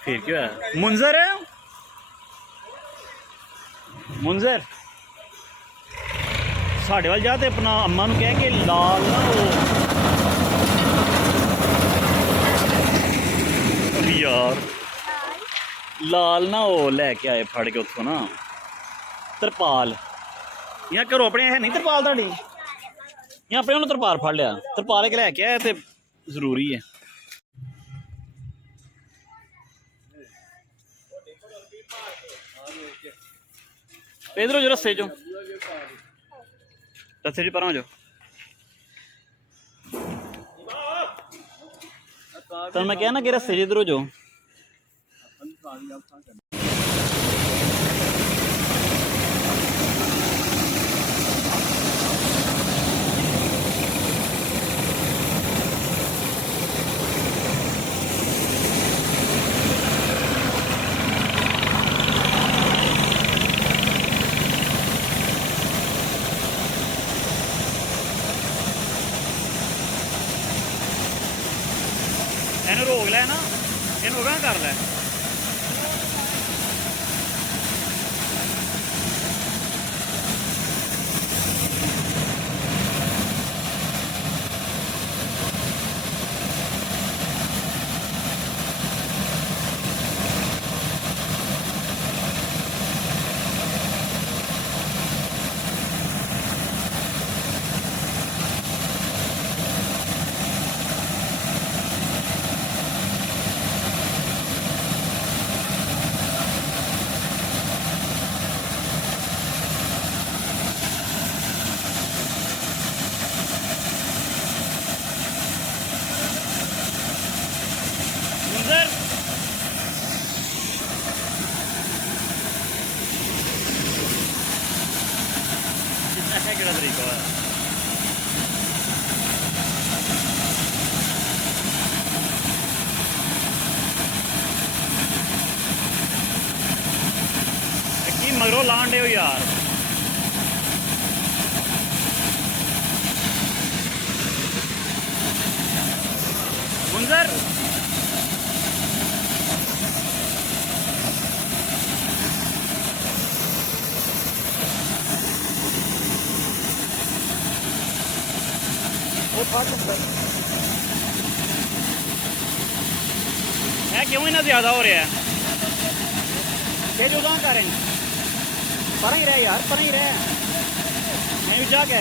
फिर क्या है मुंजर है मुंजर साढ़े वाल जाते अपना अम्मा नूं कह के लाल ना वो यार लाल ना वो लैके आए फड़ के उत्थों ना तरपाल यहाँ घरों अपने है नहीं तरपाल तुहाडी यहाँ अपने उन्होंने तरपाल फड़ लिया तरपाल के लैके आए तो जरूरी है इधर हो जो रस्ते चो रस्ते च पर हो जाओ तो मैं क्या ना कि रस्ते च इधर हो जाओ ਇਹਨੂੰ ਰੋਕ ਲੈ ਨਾ ਇਹਨੂੰ ਅਗਾਂਹ ਕਰ ਲੈ ਕਿਹੜਾ ਤਰੀਕਾ ਹੈ ਕੀ ਮਗਰੋਂ ਲਾਣ ਡੇ ਹੋ ਯਾਰ ਮੁੰਜ਼ਰ है क्यों इतना ज़्यादा हो रहा है ये जो कहाँ करें पर ही रहे यार पर ही रहे मैं भी जा के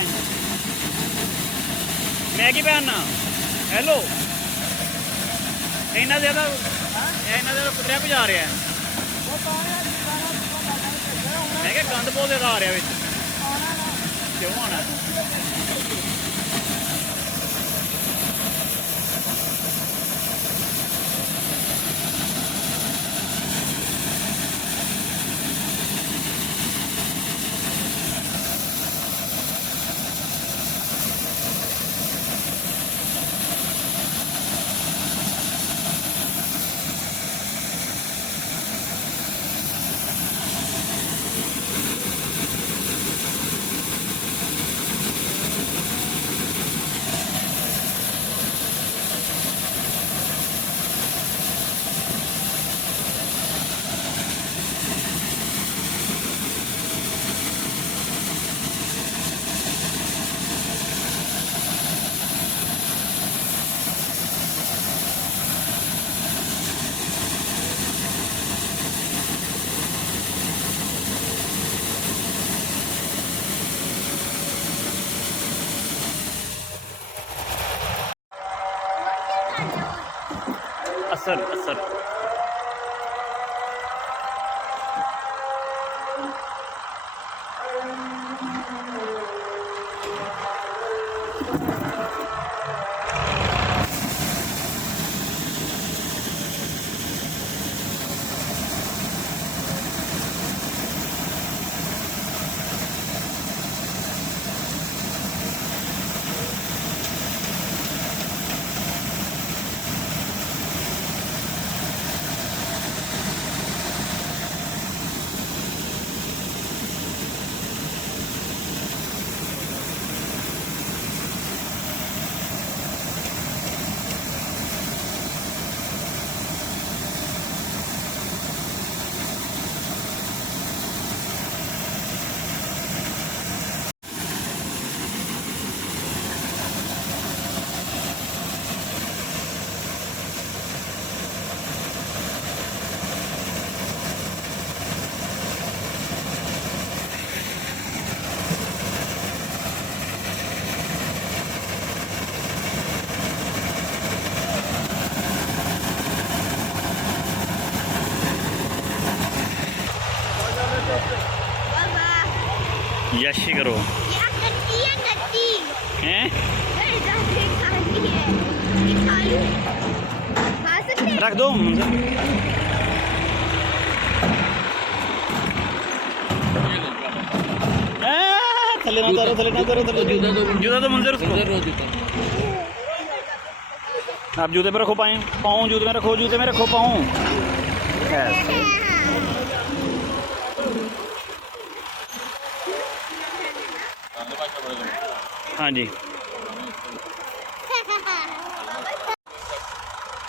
मैगी पहनना हेलो इतना ज़्यादा कुतरिया भी जा रहा है मैं क्या गंद बहुत ज़्यादा आ रहा है क्यों आना असर असर यश करो या कच्ची है कच्ची हैं। मेरे दादी खाती है ये खा लूं खा सकते हैं रख दो मंजर। थले ना उतारो, थले ना उतारो, जूता तो मंजर उसको। आप जूते पे रखो, पाए पाँव जूते में रखो, जूते में रखो पाँव। ऐसे हाँ जी।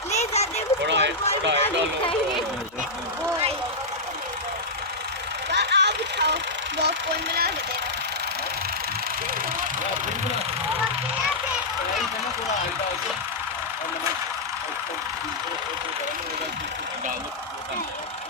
ले जाते कुछ थोड़ा है, थोड़ा है, डालो। आप उठाओ बहुत फोन बना के देना डाल दो।